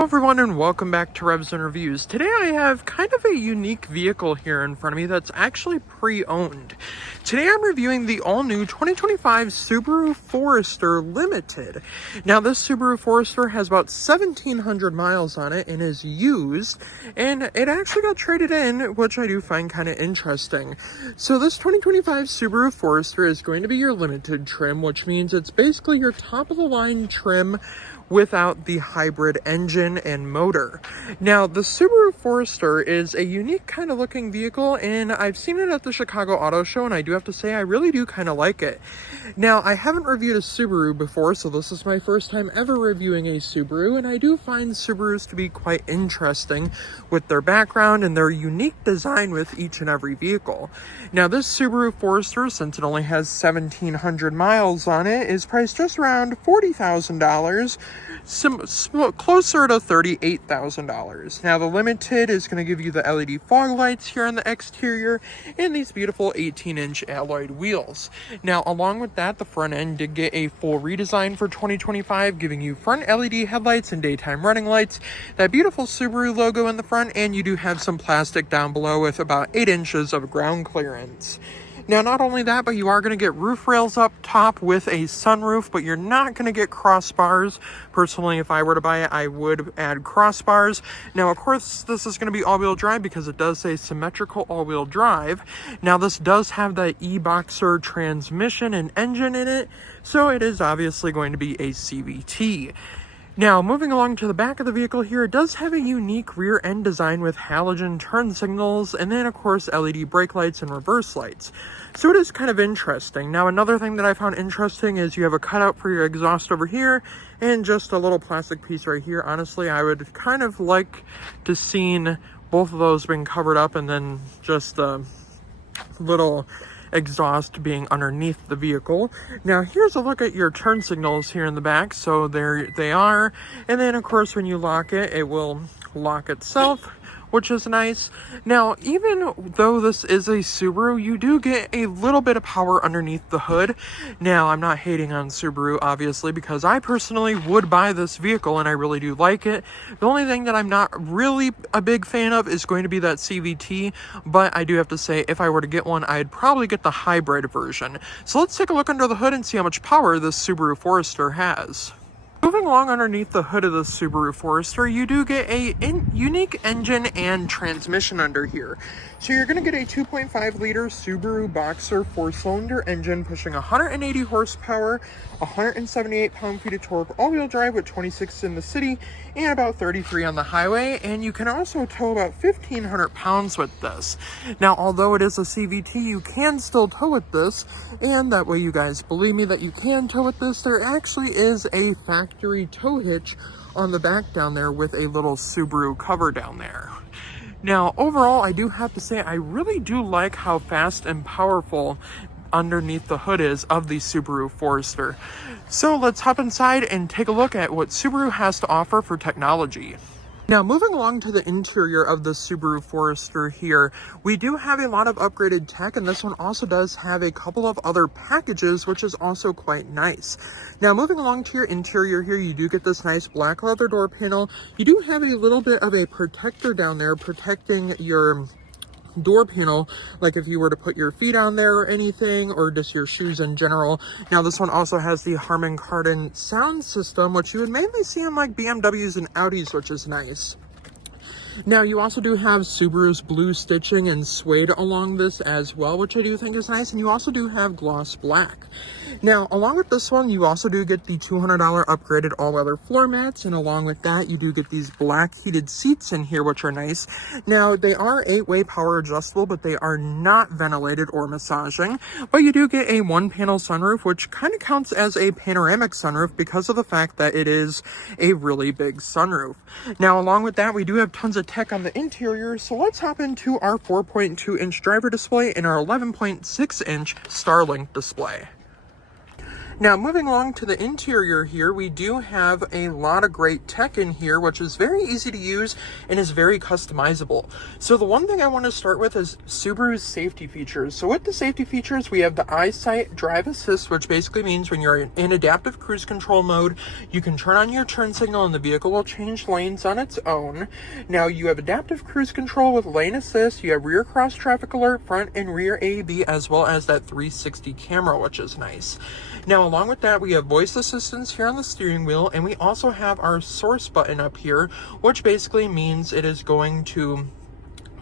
Hello everyone and welcome back to Revs and Reviews. Today I have kind of a unique vehicle here in front of me that's actually pre-owned. Today I'm reviewing the all-new 2025 Subaru Forester Limited. Now this Subaru Forester has about 1,700 miles on it and is used, and it actually got traded in, which I do find kind of interesting. So this 2025 Subaru Forester is going to be your limited trim, which means it's basically your top-of-the-line trim without the hybrid engine and motor. Now, the Subaru Forester is a unique kind of looking vehicle, and I've seen it at the Chicago Auto Show, and I do have to say I really do kind of like it. Now, I haven't reviewed a Subaru before, so this is my first time ever reviewing a Subaru, and I do find Subarus to be quite interesting with their background and their unique design with each and every vehicle. Now, this Subaru Forester, since it only has 1,700 miles on it, is priced just around $40,000. Closer to $38,000. Now the Limited is going to give you the LED fog lights here on the exterior and these beautiful 18-inch alloyed wheels. Now along with that, the front end did get a full redesign for 2025, giving you front LED headlights and daytime running lights, that beautiful Subaru logo in the front, and you do have some plastic down below with about 8 inches of ground clearance. Now, not only that, but you are going to get roof rails up top with a sunroof, but you're not going to get crossbars. Personally, if I were to buy it, I would add crossbars. Now, of course, this is going to be all-wheel drive because it does say Symmetrical all-wheel drive. Now, this does have the e-Boxer transmission and engine in it, so it is obviously going to be a CVT. Now, moving along to the back of the vehicle here, it does have a unique rear end design with halogen turn signals, and then, of course, LED brake lights and reverse lights. So it is kind of interesting. Now, another thing that I found interesting is you have a cutout for your exhaust over here, and just a little plastic piece right here. Honestly, I would kind of like to seen both of those being covered up, and then just a little exhaust being underneath the vehicle. Now here's a look at your turn signals here in the back. So there they are, and then of course when you lock it, it will lock itself, which is nice. Now, even though this is a Subaru, you do get a little bit of power underneath the hood. Now, I'm not hating on Subaru, obviously, because I personally would buy this vehicle, and I really do like it. The only thing that I'm not really a big fan of is going to be that CVT, but I do have to say, if I were to get one, I'd probably get the hybrid version. So let's take a look under the hood and see how much power this Subaru Forester has. Moving along underneath the hood of the Subaru Forester, you do get a unique engine and transmission under here. So you're going to get a 2.5 liter Subaru Boxer 4-cylinder engine pushing 180 horsepower, 178 pound-feet of torque, all-wheel drive with 26 in the city and about 33 on the highway, and you can also tow about 1,500 pounds with this. Now, although it is a CVT, you can still tow with this, and that way you guys believe me that you can tow with this. There actually is a factory tow hitch on the back down there with a little Subaru cover down there. Now, overall, I do have to say I really do like how fast and powerful underneath the hood is of the Subaru Forester. So let's hop inside and take a look at what Subaru has to offer for technology. Now, moving along to the interior of the Subaru Forester here, we do have a lot of upgraded tech, and this one also does have a couple of other packages, which is also quite nice. Now, moving along to your interior here, you do get this nice black leather door panel. You do have a little bit of a protector down there protecting your door panel, like if you were to put your feet on there or anything, or just your shoes in general. Now this one also has the Harman Kardon sound system, which you would mainly see in like BMWs and Audis, which is nice. Now, you also do have Subaru's blue stitching and suede along this as well, which I do think is nice, and you also do have gloss black. Now, along with this one, you also do get the $200 upgraded all-weather floor mats, and along with that, you do get these black heated seats in here, which are nice. Now, they are 8-way power adjustable, but they are not ventilated or massaging, but you do get a one-panel sunroof, which kind of counts as a panoramic sunroof because of the fact that it is a really big sunroof. Now, along with that, we do have tons of tech on the interior, so let's hop into our 4.2-inch driver display and our 11.6-inch Starlink display. Now, moving along to the interior here, we do have a lot of great tech in here, which is very easy to use and is very customizable. So the one thing I want to start with is Subaru's safety features. So with the safety features, we have the EyeSight Drive Assist, which basically means when you're in adaptive cruise control mode, you can turn on your turn signal and the vehicle will change lanes on its own. Now, you have adaptive cruise control with lane assist, you have rear cross traffic alert, front and rear AEB, as well as that 360 camera, which is nice. Now, along with that, we have voice assistance here on the steering wheel, and we also have our source button up here, which basically means it is going to,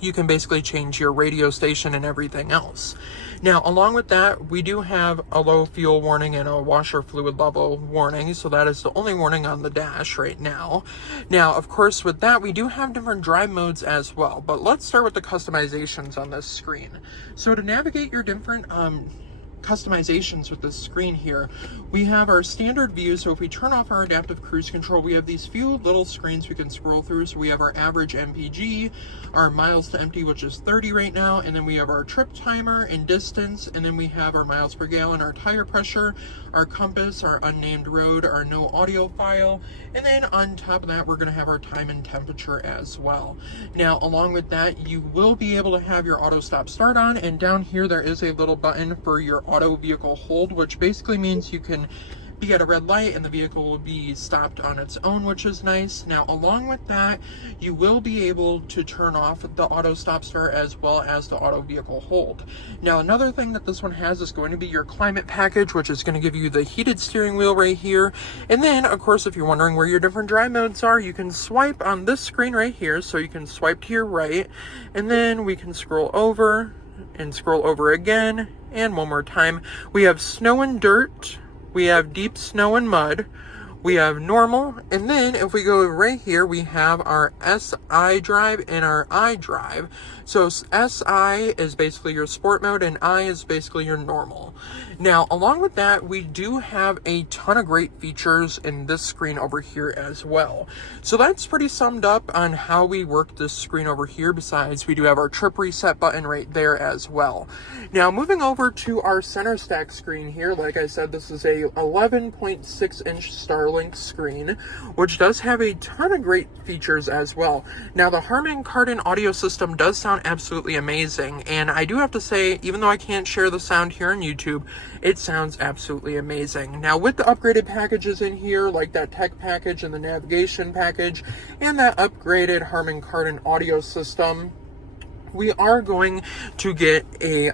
you can basically change your radio station and everything else. Now, along with that, we do have a low fuel warning and a washer fluid level warning, so that is the only warning on the dash right now. Now, of course, with that, we do have different drive modes as well, but let's start with the customizations on this screen. So to navigate your different customizations with this screen here, we have our standard view. So if we turn off our adaptive cruise control, we have these few little screens we can scroll through. So we have our average MPG, our miles to empty, which is 30 right now, and then we have our trip timer and distance, and then we have our miles per gallon, our tire pressure, our compass, our unnamed road, our no audio file, and then on top of that, we're going to have our time and temperature as well. Now, along with that, you will be able to have your auto stop start on, and down here there is a little button for your auto vehicle hold, which basically means you can be at a red light and the vehicle will be stopped on its own, which is nice. Now, along with that, you will be able to turn off the auto stop start as well as the auto vehicle hold. Now, another thing that this one has is going to be your climate package, which is going to give you the heated steering wheel right here. And then, of course, if you're wondering where your different drive modes are, you can swipe on this screen right here. So you can swipe to your right, and then we can scroll over and scroll over again, and one more time. We have snow and dirt, we have deep snow and mud, we have normal, and then if we go right here, we have our SI drive and our I drive. So SI is basically your sport mode and I is basically your normal. Now, along with that, we do have a ton of great features in this screen over here as well. So that's pretty summed up on how we work this screen over here. Besides, we do have our trip reset button right there as well. Now, moving over to our center stack screen here, like I said, this is a 11.6-inch Starlink screen, which does have a ton of great features as well. Now, the Harman Kardon audio system does sound absolutely amazing, and I do have to say, even though I can't share the sound here on YouTube, it sounds absolutely amazing. Now, with the upgraded packages in here, like that tech package and the navigation package, and that upgraded Harman Kardon audio system, we are going to get a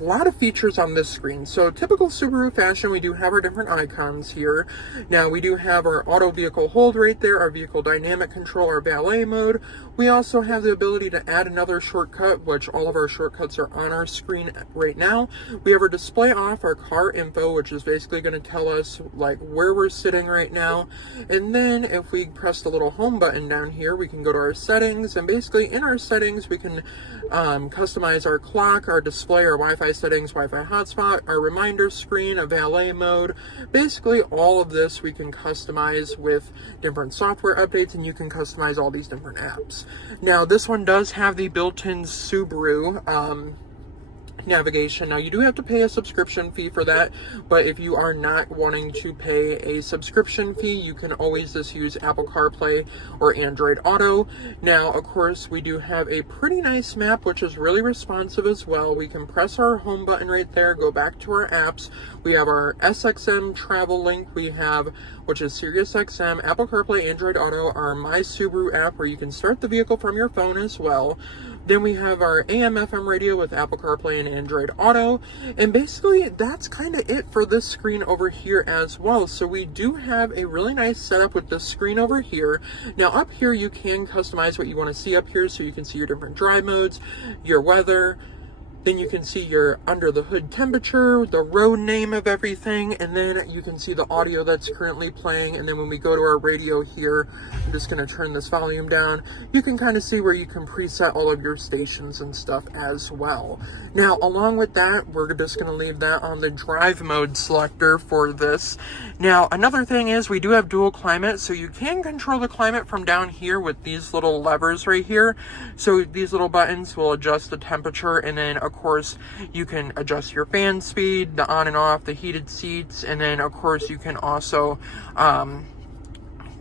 lot of features on this screen. So typical Subaru fashion, we do have our different icons here. Now, we do have our auto vehicle hold right there, our vehicle dynamic control, our valet mode. We also have the ability to add another shortcut, which all of our shortcuts are on our screen right now. We have our display off, our car info, which is basically going to tell us like where we're sitting right now. And then if we press the little home button down here, we can go to our settings, and basically in our settings, we can customize our clock, our display, our Wi-Fi settings, Wi-Fi hotspot, our reminder screen, a valet mode. Basically, all of this we can customize with different software updates, and you can customize all these different apps. Now, this one does have the built-in Subaru navigation. Now, you do have to pay a subscription fee for that, but if you are not wanting to pay a subscription fee, you can always just use Apple CarPlay or Android Auto. Now, of course, we do have a pretty nice map, which is really responsive as well. We can press our home button right there, go back to our apps. We have our SXM travel link, we have, which is SiriusXM, Apple CarPlay, Android Auto, our My Subaru app, where you can start the vehicle from your phone as well. Then we have our AM/FM radio with Apple CarPlay and Android Auto. And basically, that's kind of it for this screen over here as well. So we do have a really nice setup with this screen over here. Now, up here, you can customize what you want to see up here. So you can see your different drive modes, your weather. Then you can see your under the hood temperature, the road name of everything, and then you can see the audio that's currently playing. And then when we go to our radio here, I'm just going to turn this volume down. You can kind of see where you can preset all of your stations and stuff as well. Now, along with that, we're just going to leave that on the drive mode selector for this. Now, another thing is we do have dual climate, so you can control the climate from down here with these little levers right here. So these little buttons will adjust the temperature, and then of course, you can adjust your fan speed, the on and off, the heated seats, and then of course you can also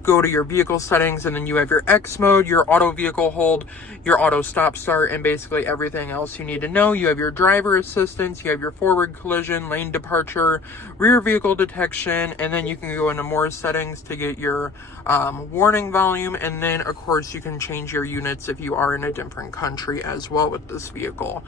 go to your vehicle settings, and then you have your X mode, your auto vehicle hold, your auto stop start, and basically everything else you need to know. You have your driver assistance, you have your forward collision, lane departure, rear vehicle detection, and then you can go into more settings to get your warning volume, and then of course you can change your units if you are in a different country as well with this vehicle.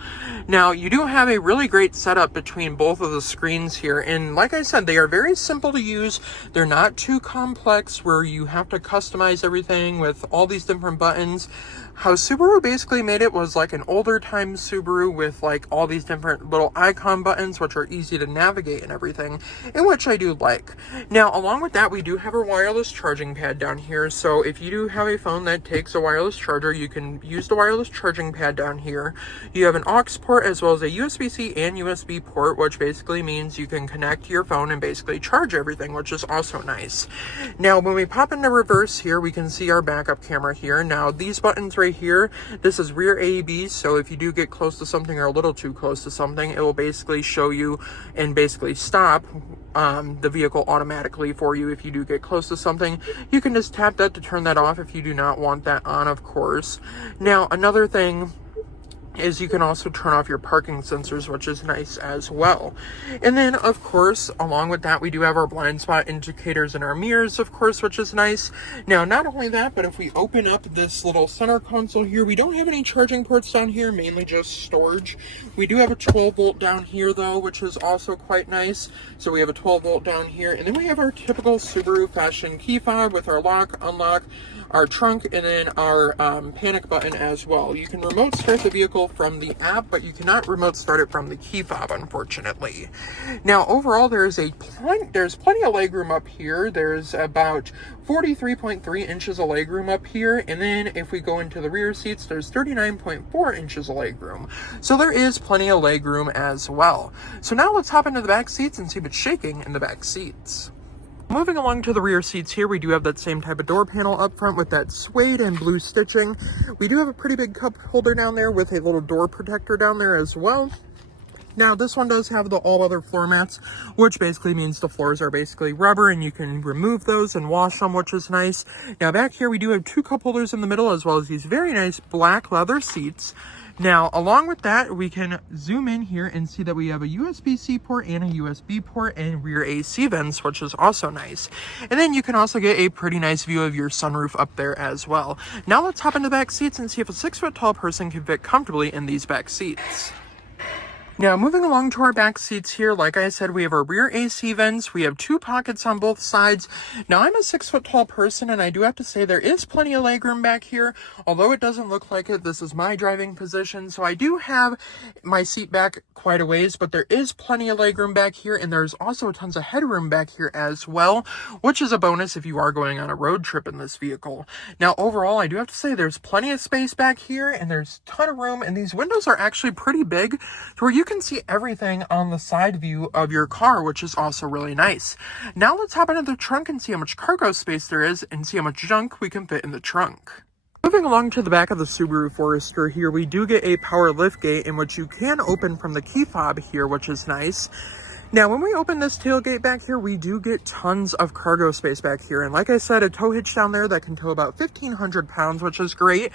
Now, you do have a really great setup between both of the screens here, and like I said, they are very simple to use. They're not too complex where you have to customize everything with all these different buttons. How Subaru basically made it was like an older time Subaru with like all these different little icon buttons, which are easy to navigate and everything, and which I do like. Now, along with that, we do have a wireless charging pad down here. So if you do have a phone that takes a wireless charger, you can use the wireless charging pad down here. You have an aux port as well as a USB-C and USB port, which basically means you can connect to your phone and basically charge everything, which is also nice. Now, when we pop into reverse here, we can see our backup camera here. Now, these buttons right here, this is rear AEB, so if you do get close to something or a little too close to something, it will basically show you and basically stop the vehicle automatically for you. If you do get close to something, you can just tap that to turn that off if you do not want that on, of course. Now, another thing is you can also turn off your parking sensors, which is nice as well. And then, of course, along with that, we do have our blind spot indicators in our mirrors, of course, which is nice. Now, not only that, but if we open up this little center console here, we don't have any charging ports down here, mainly just storage. We do have a 12 volt down here though, which is also quite nice. So we have a 12 volt down here, and then we have our typical Subaru fashion key fob with our lock, unlock, our trunk, and then our panic button as well. You can remote start the vehicle from the app, but you cannot remote start it from the key fob, unfortunately. Now, overall, there's plenty of legroom up here. There's about 43.3 inches of legroom up here, and then if we go into the rear seats, there's 39.4 inches of legroom. So there is plenty of legroom as well. So now let's hop into the back seats and see what's shaking in the back seats. Moving along to the rear seats here, we do have that same type of door panel up front with that suede and blue stitching. We do have a pretty big cup holder down there with a little door protector down there as well. Now, this one does have the all-weather floor mats, which basically means the floors are basically rubber and you can remove those and wash them, which is nice. Now, back here, we do have two cup holders in the middle as well as these very nice black leather seats. Now, along with that, we can zoom in here and see that we have a USB-C port and a USB port and rear AC vents, which is also nice. And then you can also get a pretty nice view of your sunroof up there as well. Now let's hop into the back seats and see if a 6-foot tall person can fit comfortably in these back seats. Now, moving along to our back seats here, like I said, we have our rear AC vents. We have two pockets on both sides. Now, I'm a 6-foot tall person, and I do have to say there is plenty of legroom back here. Although it doesn't look like it, this is my driving position, so I do have my seat back quite a ways, but there is plenty of legroom back here, and there's also tons of headroom back here as well, which is a bonus if you are going on a road trip in this vehicle. Now, overall, I do have to say there's plenty of space back here, and there's a ton of room, and these windows are actually pretty big to where you can see everything on the side view of your car, which is also really nice. Now let's hop into the trunk and see how much cargo space there is and see how much junk we can fit in the trunk. Moving along to the back of the Subaru Forester here, we do get a power liftgate in which you can open from the key fob here, which is nice. Now, when we open this tailgate back here, we do get tons of cargo space back here. And like I said, a tow hitch down there that can tow about 1,500 pounds, which is great.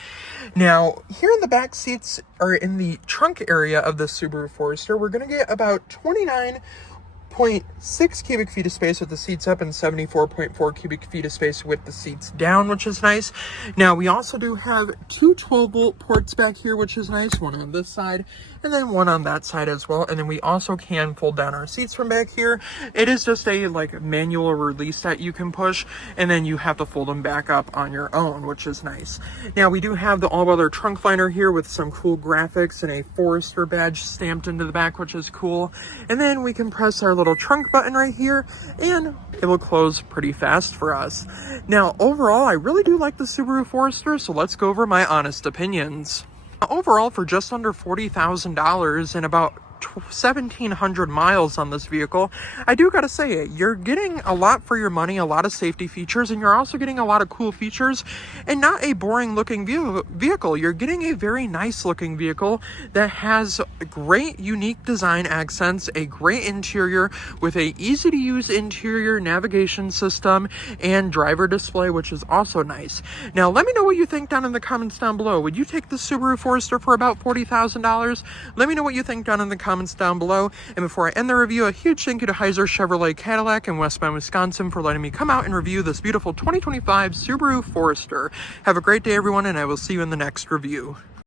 Now, here in the back seats, or in the trunk area of the Subaru Forester, we're going to get about 29.6 cubic feet of space with the seats up and 74.4 cubic feet of space with the seats down, which is nice. Now, we also do have two 12-volt ports back here, which is nice. One on this side and then one on that side as well. And then we also can fold down our seats from back here. It is just a like manual release that you can push, and then you have to fold them back up on your own, which is nice. Now, we do have the all-weather trunk liner here with some cool graphics and a Forester badge stamped into the back, which is cool. And then we can press our little trunk button right here and it will close pretty fast for us. Now, overall, I really do like the Subaru Forester, so let's go over my honest opinions. Overall, for just under $40,000 and about 1,700 miles on this vehicle. I do gotta say it, you're getting a lot for your money, a lot of safety features, and you're also getting a lot of cool features, and not a boring looking vehicle. You're getting a very nice looking vehicle that has great unique design accents, a great interior with a easy to use interior navigation system and driver display, which is also nice. Now let me know what you think down in the comments down below. Would you take the Subaru Forester for about $40,000? Let me know what you think down in the comments down below. And before I end the review, a huge thank you to Heiser Chevrolet Cadillac in West Bend, Wisconsin for letting me come out and review this beautiful 2025 Subaru Forester. Have a great day, everyone, and I will see you in the next review.